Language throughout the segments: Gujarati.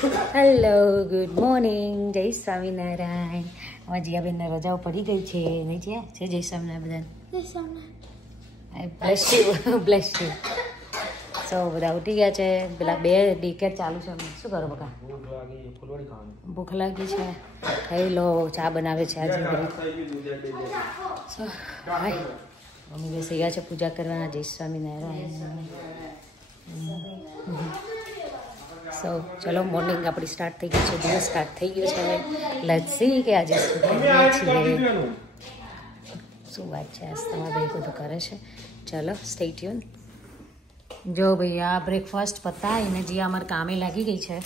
હેલો ગુડ મોર્નિંગ, જય સ્વામિનારાયણ. અમારા જીયાબેનને રજાઓ પડી ગઈ છે નહીં છે? જય સ્વામિનારાયણ બધાને. Bless you. સો બધા ઉઠી ગયા છે. પેલા 2 ડીકેટ ચાલુ છે. શું કરો બકા? ભૂખ લાગી છે. ખાઈ લો. ચા બનાવે છે આજે. મમ્મી બેસી ગયા છે પૂજા કરવા. જય સ્વામિનારાયણ. સો ચલો, મોર્નિંગ આપણી સ્ટાર્ટ થઈ ગઈ છે. દિવસ સ્ટાર્ટ થઈ ગયો છે. લેટ્સ સી કે આજે શું વાત છે. આજ તમારા ભાઈ બધું કરે છે. ચલો સ્ટે ટ્યુન. જો ભાઈ, આ બ્રેકફાસ્ટ પતાવીને જે અમારે કામે લાગી ગઈ છે.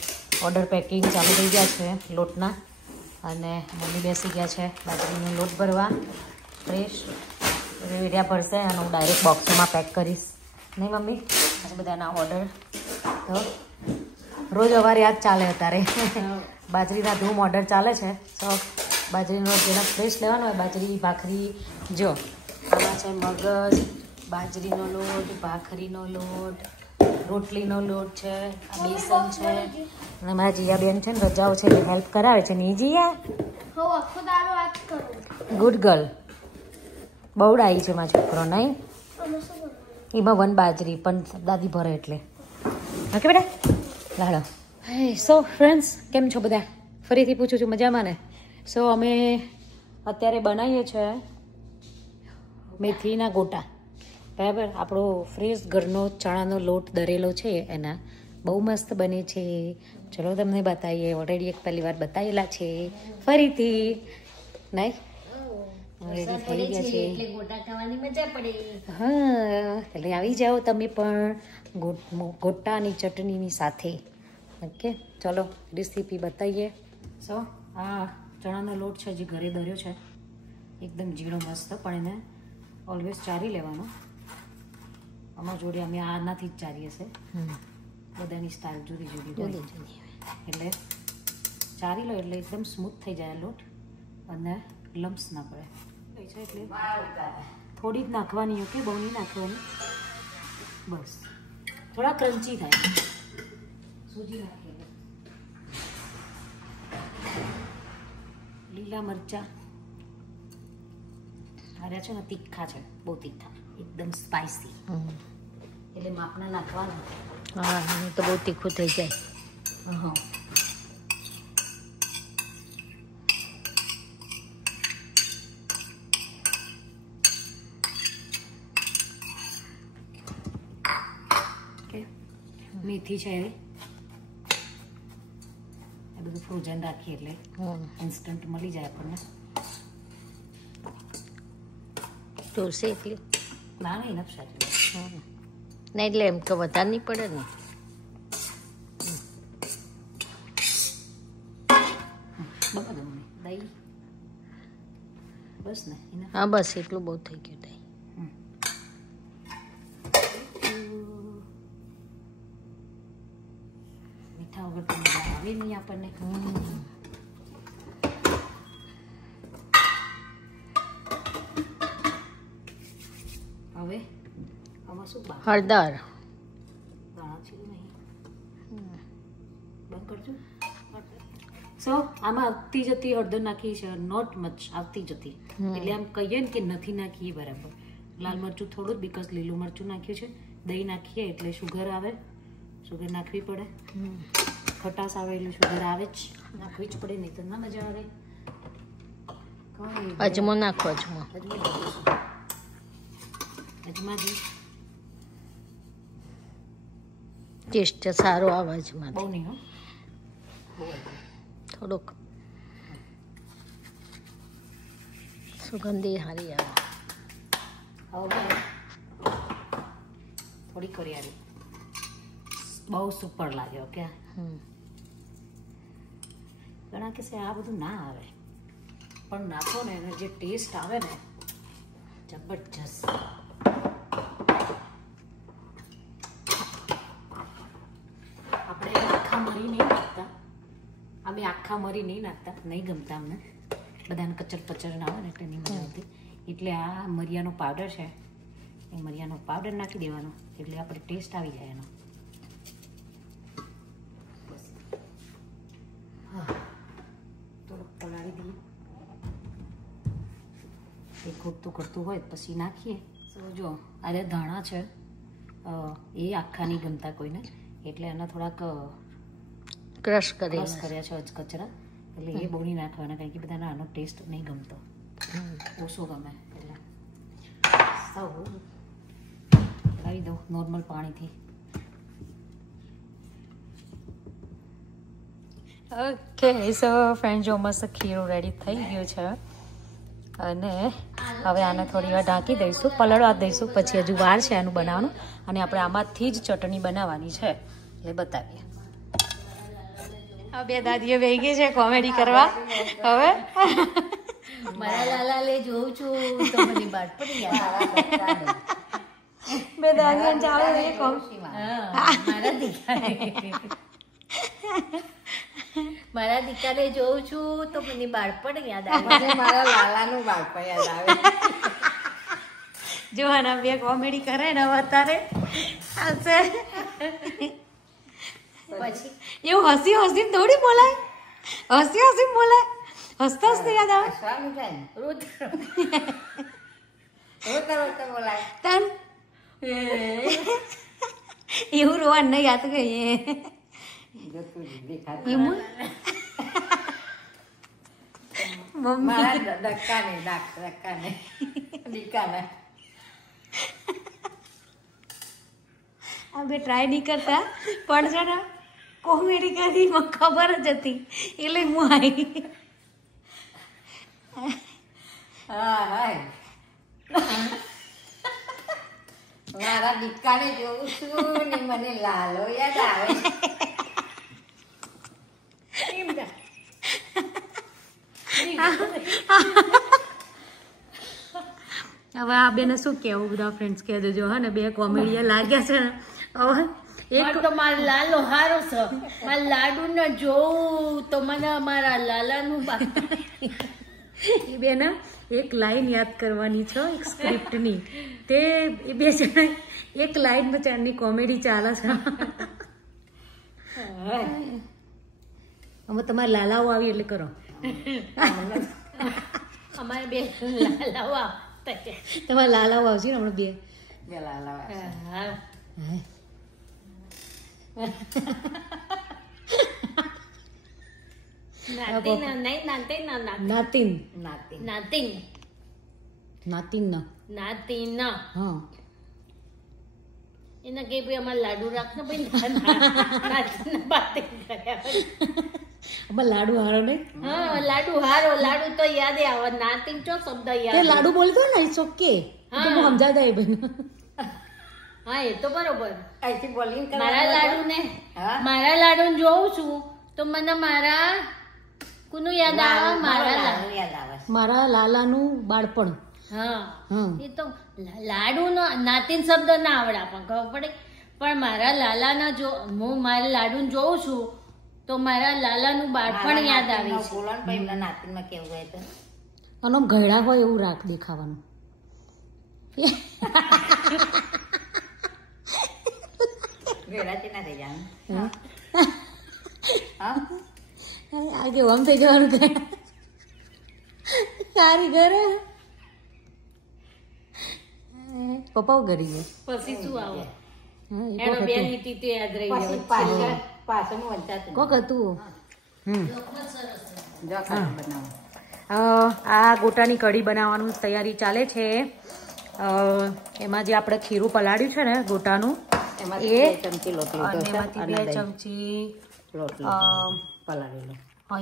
ઓર્ડર પેકિંગ ચાલુ થઈ ગયા છે લોટના. અને મમ્મી બેસી ગયા છે બાજરીનો લોટ ભરવા. ફ્રેશ વેડિયા ભરશે અને હું ડાયરેક્ટ બોક્સમાં પેક કરીશ. નહીં મમ્મી? આજે બધાના ઓર્ડર તો રોજ અમારે યાદ ચાલે. અત્યારે બાજરીના ધૂમ ઓર્ડર ચાલે છે. તો બાજરીનો જેને ફ્રેશ લેવાનો હોય, બાજરી ભાખરી. જો આમાં છે મગજ, બાજરીનો લોટ, ભાખરીનો લોટ, રોટલીનો લોટ છે, આ બેસન છે. અને મારા જીયાબેન છે ને રજાઓ છે એટલે હેલ્પ કરાવે છે. નહીં જીયા? Good girl. બહુ ડાઈ છે મારો છોકરો. નહીં? એમાં 1 બાજરી પણ દાદી ભરે એટલે. ઓકે બેટા? લાડો. સો ફ્રેન્ડ્સ, કેમ છો બધા? ફરીથી પૂછું છું, મજામાં ને? સો અમે અત્યારે બનાવીએ છીએ મેથીના ગોટા. બરાબર? આપણો ફ્રેશ ઘરનો ચણાનો લોટ દરેલો છે એના. બહુ મસ્ત બને છે. ચલો તમને બતાવીએ. ઓલરેડી એક પહેલી વાર બતાવેલા છે. ફરીથી નહીં? રેડી થઈ ગયા છે એટલે ગોટા ખાવાની મજા પડે. હા, એટલે આવી જાઓ તમે પણ ગોટાની ચટણીની સાથે. ઓકે, ચલો રેસીપી બતાવીએ. સો આ ચણાનો લોટ છે જે ઘરે દર્યો છે. એકદમ ઝીણો મસ્ત, પણ એને ઓલવેઝ ચારી લેવાનો. અમારા જોડે અમે આનાથી જ ચારીએ છીએ. બધાની સ્ટાઇલ જુદી જુદી હોય એટલે ચારી લો એટલે એકદમ સ્મૂથ થઈ જાય લોટ અને લમ્સ ના પડે. એટલે થોડી જ નાખવાની. ઓકે, બહુ નહીં નાખવાની. બસ થોડા ક્રન્ચી થાય. સૂજી નાખીએ. લીલા મરચાં હાર્યા છે ને, તીખા છે, બહુ તીખા, એકદમ સ્પાઇસી. એટલે માપના નાખવાના. હા, તો બહુ તીખું થઈ જાય. હા, મેથી છે એ બધું ફ્રોઝન રાખીએ એટલે ઇન્સ્ટન્ટ મળી જાય આપણને. જોશે એટલી ના નહીં નફસા નહીં, એટલે એમ તો વધારે નહીં પડે ને. દહીં બસ ને? હા બસ એટલું બહુ થઈ ગયું. દહીં મીઠા વગર તો મજા આવે નહીં આપણને. હવે આમાં શું? હળદર. દાણા છે નહીં, બંધ કરજો. સો આમાં આવતી જતી હળદર નાખી છે, નોટ મચ આવતી જતી. એટલે આમ કહીએ ને કે નથી નાખીએ બરાબર. લાલ મરચું થોડું જ, બીકોઝ લીલું મરચું નાખ્યું છે. દહીં નાખીએ એટલે શુગર આવે, શુગર નાખવી પડે. ખટાશ આવે એટલે શુગર આવે જ, નાખવી જ પડે, નહીં તો ના મજા આવે. અજમો નાખો. અજમાજી ટેસ્ટ સારો આવે. અજમા બહુ નહીં હો, થોડુંક સુગંધી સારી આવે. હવે થોડી કોરિયારી બહુ સુપર લાગે. ઓકે, ઘણા કે છે આ બધું ના આવે, પણ નાખો ને એને જે ટેસ્ટ આવે ને જબરજસ્ત. આપણે આખા મરી નહીં નાખતા, અમે આખા મરી નહીં નાખતા, નહીં ગમતા અમને. બધાને કચર પચર ના આવે ને એટલે નહીં મજા આવતી. એટલે આ મરિયાનો પાવડર છે, એ મરિયાનો પાવડર નાખી દેવાનો એટલે આપણે ટેસ્ટ આવી જાય એનો. દીધી. એ ખૂટતું કરતું હોય પછી નાખીએ. તો જો આ ધાણા છે એ આખા નહીં ગમતા કોઈને, એટલે એના થોડાક ક્રશ કર્યા છે અચકચરા, એટલે એ બહુ નહીં નાખવાના, કારણ કે બધાને આનો ટેસ્ટ નહીં ગમતો, ઓછો ગમે. એટલે સૌ લાવી દઉં નોર્મલ પાણીથી. ઓકે સો ફ્રેન્ડ, જો મસ્ત ખીરું રેડી થઈ ગયું છે, અને હવે આને થોડી વાર ઢાંકી દઈશું, પલળવા દઈશું, પછી હજુ વાર છે આનું બનાવવાનું, અને આપણે આમાંથી જ ચટણી બનાવવાની છે, એટલે બતાવીએ. બે દાદીઓ બેહી ગઈ છે કોમેડી કરવા. હવે મારા લાલા લે જોઉં છું તો મને બાટ પડી ગયા. બે દાદીઓ ચાલુ એ કોમ મારા દીકરાને જોઉં છું તો મને બાળપણ યાદ આવે. મારા લાલાનું બાળપણ યાદ આવે. જો આના બે કોમેડી કરે ને અત્યારે હશે, પછી એવું હસી હસી થોડી બોલાય, હસી હસી બોલાય, હસતા હસતા યાદ આવે. હસવાનું થાય ને, રોતા રોતા બોલાય. તન એવું રોવાનું નહીં, યાદ કહીએ બે ટ્રાય નહીં કરતા, પણ છે ને કોમેડી કરી ખબર જ હતી એટલે હું આવી. મારા દીકરાને જોઉં છું ને મને લાલો યાદ આવે. હવે આ બેને શું કેવું, બધા ફ્રેન્ડ્સ કહેજો. જો હા ને બે કોમેડિયા લાગ્યા છે ને, હવે એક તો મારો લાલો હારો છે, મારા લાડુ ને જોઉં તો મને મારા લાલાનું એ બેને એક લાઈન યાદ કરવાની છે, એક સ્ક્રિપ્ટની. તે એ બે જણા એક લાઈન બચારની કોમેડી ચાલે છે. હવે તમારે લાલાઓ આવી એટલે કરો. અમારે બે લાલાઓ તમારે લાલાઓ આવશે ને હમણાં બે લાલાઓ. નાતિન હા, એને કે ભાઈ અમારે લાડુ રાખ ને ભાઈ. લાડુ હારો નહીં. હા લાડુ હારો, લાડુ તો યાદ આવે. નાતિન ચો શબ્દ યાદ. લાડુ બોલતો ને ઇટ્સ ઓકે, હું સમજાવતા એ બેન. હા એ તો બરોબર. મારા લાડુ ને જોઉં છું તો મને મારા કોનું યાદ આવે? મારા લાડુ યાદ આવે. મારા લાલાનું બાળપણ. હા એ તો લાડુ નો નાતિન શબ્દ ના આવડે પણ ખબર પડે, પણ મારા લાલાના જો હું મારા લાડુ જોઉં છું તો મારા લાલાનું બાળપણ યાદ આવે છે. નાતિનમાં કેવું હોય તો આનો ઘડા હોય એવું રાખ દેખાવાનું. આજે આમ થઈ જવાનું સારી ઘરે પપ્પા ઘરી ગયા પછી શું આવે? આ ગોટાની કઢી બનાવવાનું તૈયારી ચાલે છે. એમાં જે આપણે ખીરું પલાળ્યું છે ને ગોટાનું, એમાંથી 2 ચમચી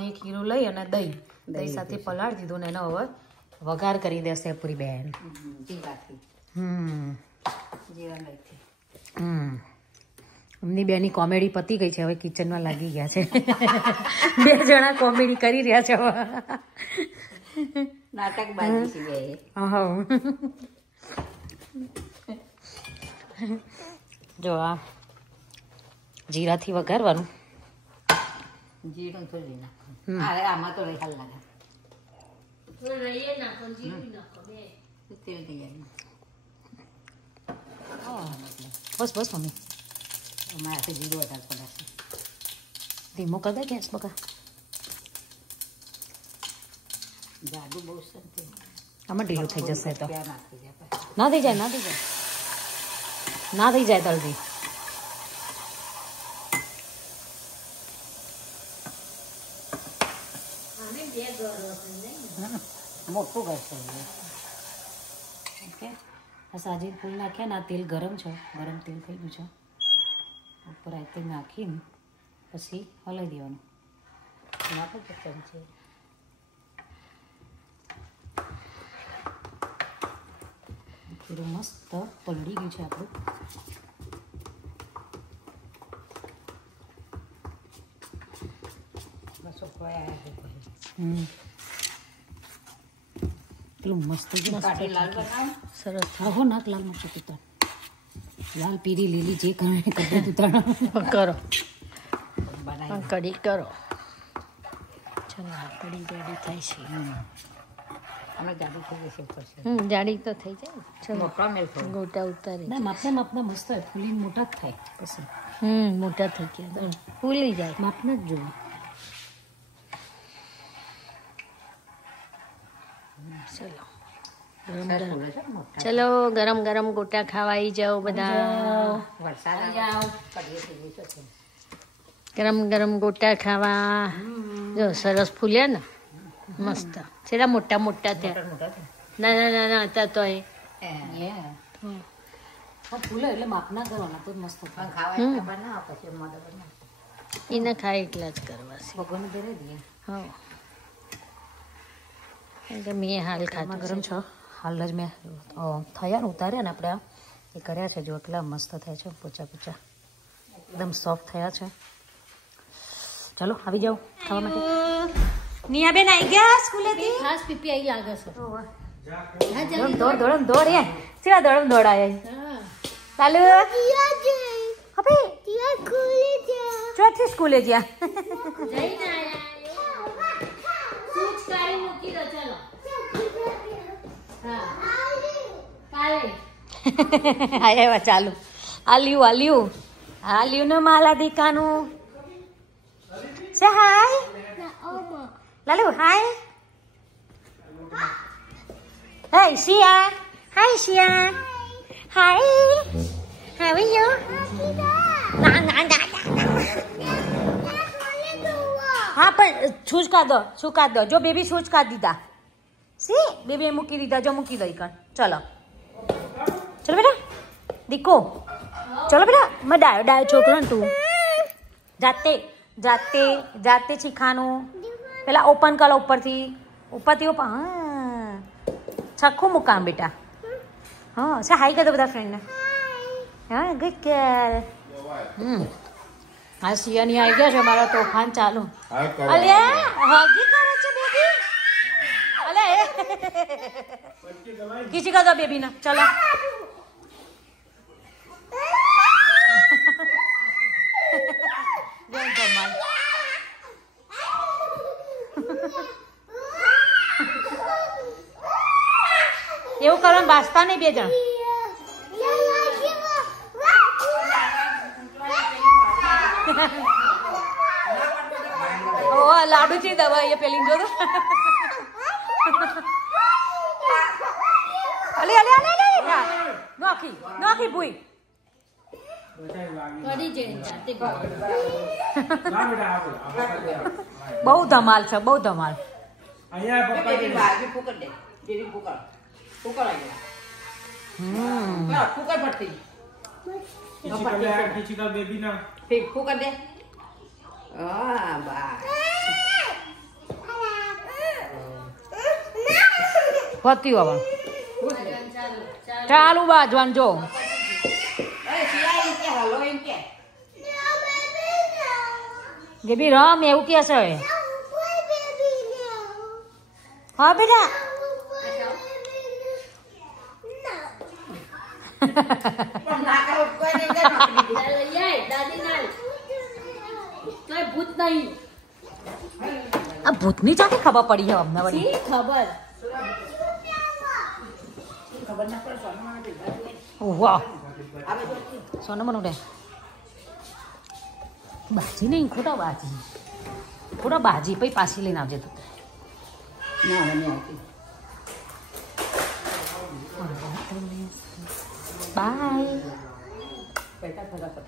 એ ખીરું લઈ અને દહીં સાથે પલાળી દીધું ને એનો હવે વઘાર કરી દેશે પૂરી બેન. એમની બેની કોમેડી પતી ગઈ છે, હવે કિચનમાં લાગી ગયા છે. 2 જણા કોમેડી કરી રહ્યા છે. નાટક બાજી છે. જો આ જીરાથી વઘારવાનું. જીરું થોડી નાખો. આમાં તો હાલ લાગે. તેલ તૈયાર. બસ મમ્મી, મારાથી જીરું વધારે પડાશે. ધીમો કરી દે ગેસ બકા. આમાં ઢીલું થઈ જશે તો ના થઈ જાય ના થઈ જાય જલ્દી. મોટું કરશે. ઓકે સાજી ફૂલ નાખ્યા ને આ તેલ ગરમ છે, ગરમ તેલ થઈ ગયું છે. ઉપર આ તેલ નાખીને પછી હલાવી દેવાનું. થોડું મસ્ત પલળી ગયું છે આપણું. પેલું મસ્ત સરસ. હો નાક લાલ મરચું તું લાલ પીરી લીલી જે કરે કરો કઢી કરો. ચલો કઢી જાડી થાય છે. જાડી તો થઈ જાય. ચલો ગોટા ઉતારી માપના મસ્ત હોય. ફૂલીને મોટા જ થાય પછી. મોટા થઈ ગયા ફૂલી જાય. માપના જ જોવું. ચલો ગરમ ગરમ ગોટા ખાવા આવી જાઓ બધા. ગરમ ગરમ ગોટા ખાવા. જો સરસ ફૂલ્યા ને મસ્ત. છેલ્લા મોટા મોટા થયા. ના હતા તો ફૂલે એટલે માપના કરવાના તો મસ્ત. એને ખાય એટલા જ કરવા છે. ભગવાન ઘરે દઈએ. હા મેં હાલ ખાધું ગરમ છો. હાલ જ મેં થયા ને ઉતાર્યા ને આપણે એ કર્યા છે. જો એટલા મસ્ત થયા છે. પોચા પોચા એકદમ સોફ્ટ થયા છે. ચલો આવી જાઓ ખાવા માટે. નિયાબેન આવી ગયા સ્કૂલેથી. ખાસ પીપી આવી લાગે છે. દોડ સેવા દોડ આયા ચાલુ હવે ચોથી સ્કૂલે જ્યાં આવ્યા. ચાલુ આલ્યું ને માલા દીકાનું સે હાય લાલુ હાય. Hey Sia, hi Sia, hi, how are you? हाँ पर छूज का दो जो बेबी छूज का दीदा सी बेबी मुकी दीदा जो मुकी दो इकन. चलो बेटा दिको चलो बेटा मैं डायो छोकरो ने तू जाते छीखाનું પેલા ઓપન કરો ઉપરથી હા છખ્ખું મુકામ બેટા. હા સા હાઈ કરી દો બધા ફ્રેન્ડને. હા ગુડ ગર્લ. આ સિયાની આવી ગયા છે. મારા તોફાન ચાલુ. અલ્યા હગી કરે છે બેબી. અલે કિસી કા દો બેબી ના. ચલો એવું કરવાનું બાસતા નહીં બે જણ. લાડુ છે દવા એ પેલી જો નોખી ભૂઈ બહુ ધમાલ છે. બહુ ધમાલ. ચાલુ બાજવાનું જો બેબી રમ એવું કે છે. હા બેટા આ ભૂતની ચાકે ખબર પડી છે અમને. ખબર વાહ સોના મને બાજી નહીં ખોટા બાજી પછી પાછી લઈને આવજે તું. ના મને આવતી બાય. બેટા ફટાફટ